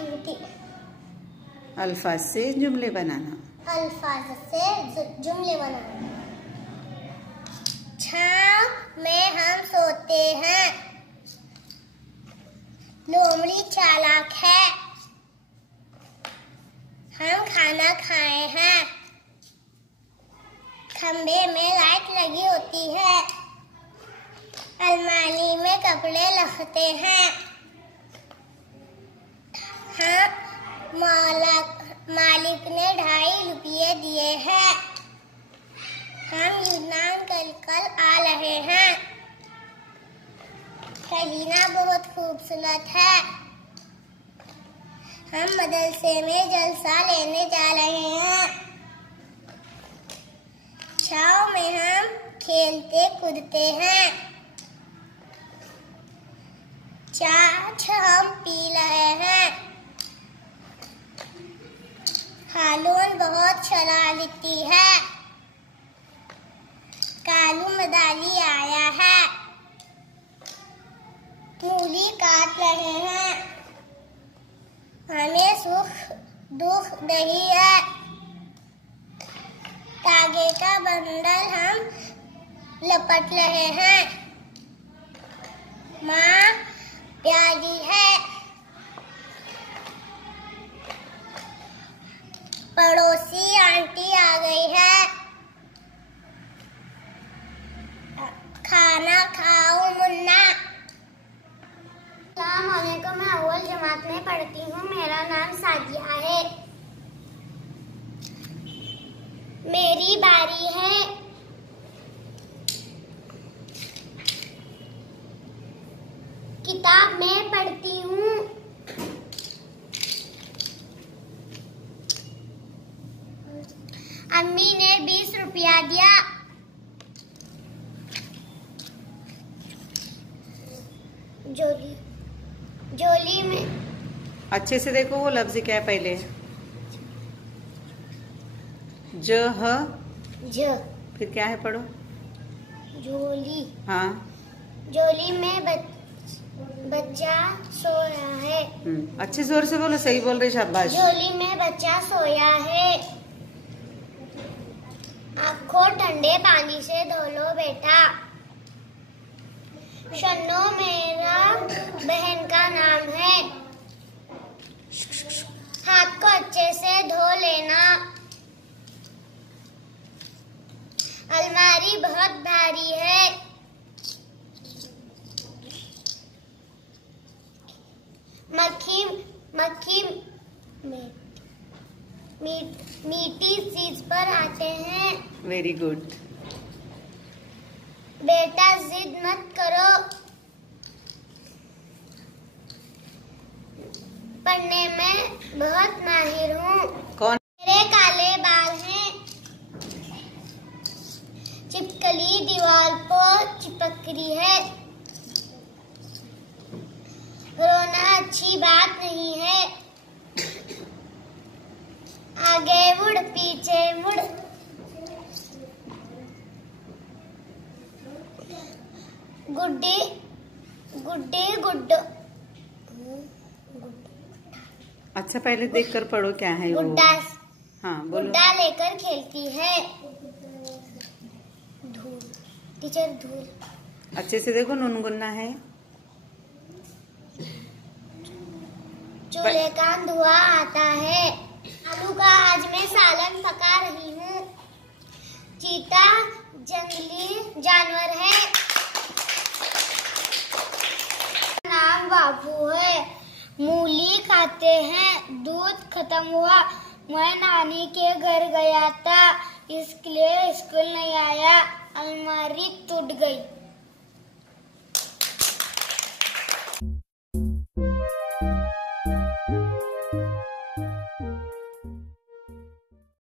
Activity. अल्फाज से जुमले बनाना। अल्फाज से जुमले बनाना। छाँव में हम सोते हैं। लोमड़ी चालाक है। हम खाना खाए हैं। खंबे में लाइट लगी होती है। अलमारी में कपड़े रखते हैं। हाँ, मालिक ने 2.5 रुपये दिए हैं। हम यूनान कल आ रहे हैं। कलीना बहुत खूबसूरत है। हम मदरसे में जलसा लेने जा रहे हैं। छाँव में हम खेलते कूदते हैं। छाछ हम पी रहे हैं। हालून बहुत शरारती है। कालू मदारी आया है। मूली काट रहे हैं। हमें सुख दुख नहीं है। तागे का बंडल हम लपट रहे हैं। माँ प्यारी है। पड़ोसी आंटी आ गई है। खाना खाओ मुन्ना। अस्सलाम वालेकुम, मैं अव्वल जमात में पढ़ती हूँ। मेरा नाम सादिया है। मेरी बारी है। किताब में पढ़ती हूँ। अम्मी ने 20 रुपया दिया। जोली में अच्छे से देखो वो लफ्ज क्या है पहले। ज फिर क्या है पढ़ो। जोली। हाँ, जोली में बच्चा सोया है। अच्छे जोर से बोलो, सही बोल रही शाबाश। जोली में बच्चा सोया है। आँखों ठंडे पानी से धो लो बेटा। शन्नो मेरा बहन का नाम है। हाथ को अच्छे से धो लेना। अलमारी बहुत भारी है। मक्खी मीठी चीज पर आते हैं। Very good. बेटा जिद मत करो। पढ़ने में बहुत माहिर हूँ। कौन? मेरे काले बाल हैं। छिपकली दीवार पर चिपक रही है। रोना अच्छी बात नहीं है। आगे मुड़ पीछे मुड़। गुड्डी गुड्डो। अच्छा पहले देख कर पढ़ो क्या है वो। गुड्डा। हाँ बोलो। गुड्डा लेकर खेलती है। धूल टीचर धूल। अच्छे से देखो, नुनगुन्ना है। चूल्हे का धुआं आता है। आलू का आज मैं सालन पका रही हूँ। चीता जंगली जानवर है। नाम बाबू है। मूली खाते हैं। दूध खत्म हुआ। मैं नानी के घर गया था, इसलिए स्कूल नहीं आया। अलमारी टूट गई।